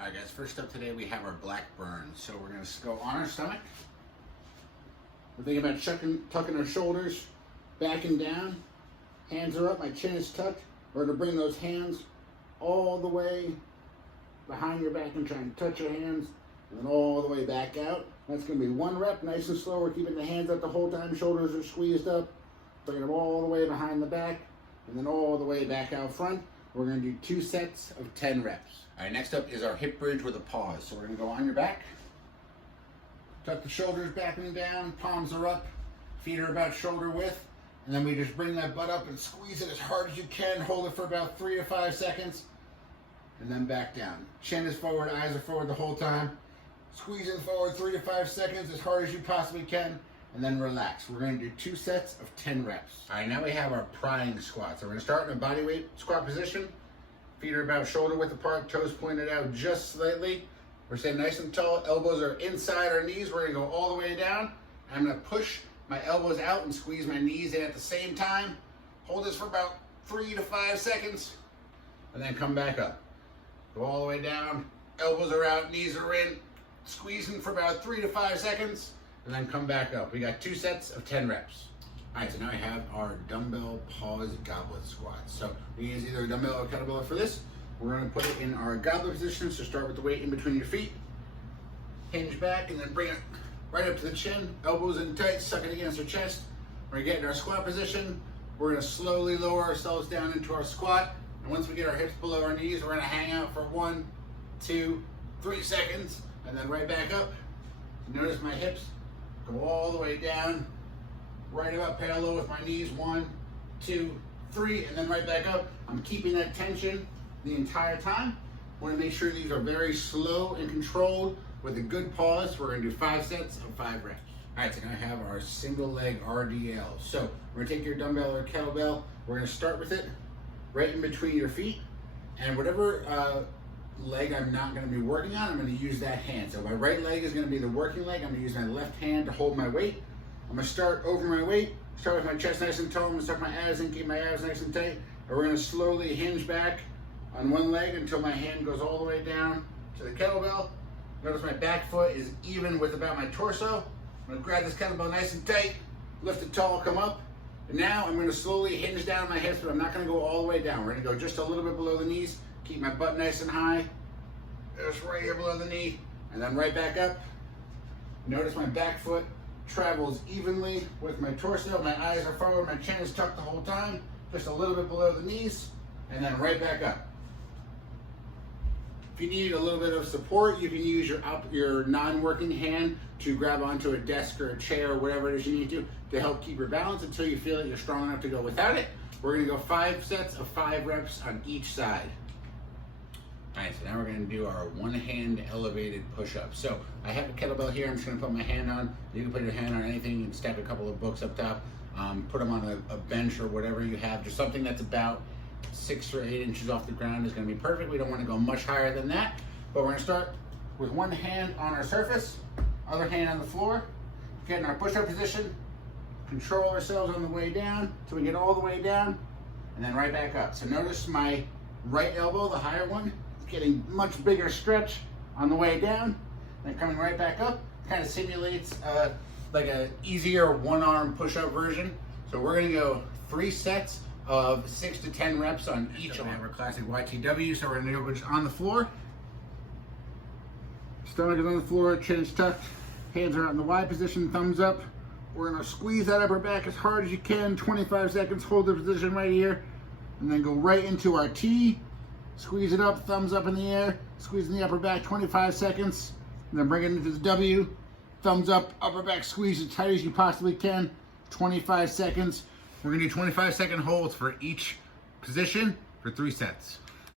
Alright guys, first up today we have our black burn. So we're going to go on our stomach. We're thinking about tucking our shoulders back and down. Hands are up, my chin is tucked. We're going to bring those hands all the way behind your back and try and touch your hands. And then all the way back out. That's going to be one rep, nice and slow. We're keeping the hands up the whole time. Shoulders are squeezed up. Bringing them all the way behind the back. And then all the way back out front. We're going to do 2 sets of 10 reps. All right, next up is our hip bridge with a pause. So we're going to go on your back. Tuck the shoulders back and down. Palms are up. Feet are about shoulder width. And then we just bring that butt up and squeeze it as hard as you can. Hold it for about 3 to 5 seconds. And then back down. Chin is forward, eyes are forward the whole time. Squeeze it forward 3 to 5 seconds as hard as you possibly can. And then relax. We're going to do 2 sets of 10 reps. All right, now we have our prying squat. So we're going to start in a body weight squat position. Feet are about shoulder width apart, toes pointed out just slightly. We're staying nice and tall. Elbows are inside our knees. We're going to go all the way down. I'm going to push my elbows out and squeeze my knees in at the same time. Hold this for about 3 to 5 seconds. And then come back up. Go all the way down. Elbows are out, knees are in. Squeezing for about 3 to 5 seconds. And then come back up. We got 2 sets of 10 reps. All right, so now I have our dumbbell pause goblet squat. So we use either a dumbbell or kettlebell for this. We're gonna put it in our goblet position. So start with the weight in between your feet. Hinge back and then bring it right up to the chin. Elbows in tight, suck it against our chest. We're gonna get in our squat position. We're gonna slowly lower ourselves down into our squat. And once we get our hips below our knees, we're gonna hang out for 1, 2, 3 seconds, and then right back up. Notice my hips go all the way down, right about parallel with my knees. 1, 2, 3, and then right back up. I'm keeping that tension the entire time. Want to make sure these are very slow and controlled with a good pause. We're going to do 5 sets of 5 reps. All right, so now I have our single leg RDL. So we're going to take your dumbbell or kettlebell. We're going to start with it right in between your feet, and whatever leg I'm not going to be working on, I'm going to use that hand. So my right leg is going to be the working leg. I'm going to use my left hand to hold my weight. I'm going to start over my weight, start with my chest nice and tall. I'm going to suck my abs in, keep my abs nice and tight. And we're going to slowly hinge back on one leg until my hand goes all the way down to the kettlebell. Notice my back foot is even with about my torso. I'm going to grab this kettlebell nice and tight, lift it tall, come up. And now I'm going to slowly hinge down my hips, but I'm not going to go all the way down. We're going to go just a little bit below the knees. Keep my butt nice and high. Just right here below the knee. And then right back up. Notice my back foot travels evenly with my torso. My eyes are forward. My chin is tucked the whole time. Just a little bit below the knees. And then right back up. If you need a little bit of support, you can use your non-working hand to grab onto a desk or a chair or whatever it is you need to help keep your balance until you feel that you're strong enough to go without it. We're going to go 5 sets of 5 reps on each side. All right, so now we're going to do our one-hand elevated push-up. So I have a kettlebell here. I'm just going to put my hand on. You can put your hand on anything and stack a couple of books up top. Put them on a bench or whatever you have. Just something that's about 6 or 8 inches off the ground is going to be perfect. We don't want to go much higher than that. But we're going to start with one hand on our surface, other hand on the floor. Get in our push-up position. Control ourselves on the way down so we get all the way down, and then right back up. So notice my right elbow, the higher one, getting much bigger stretch on the way down, then coming right back up. Kind of simulates like a easier one-arm push-up version. So we're gonna go 3 sets of 6 to 10 reps on each arm. Our classic YTW, so we're gonna go just on the floor. Stomach is on the floor, chin is tucked, hands are out in the Y position, thumbs up. We're gonna squeeze that upper back as hard as you can, 25 seconds, hold the position right here, and then go right into our T. Squeeze it up, thumbs up in the air, squeezing the upper back, 25 seconds, and then bring it into the W, thumbs up, upper back squeeze as tight as you possibly can, 25 seconds. We're gonna do 25-second holds for each position for 3 sets.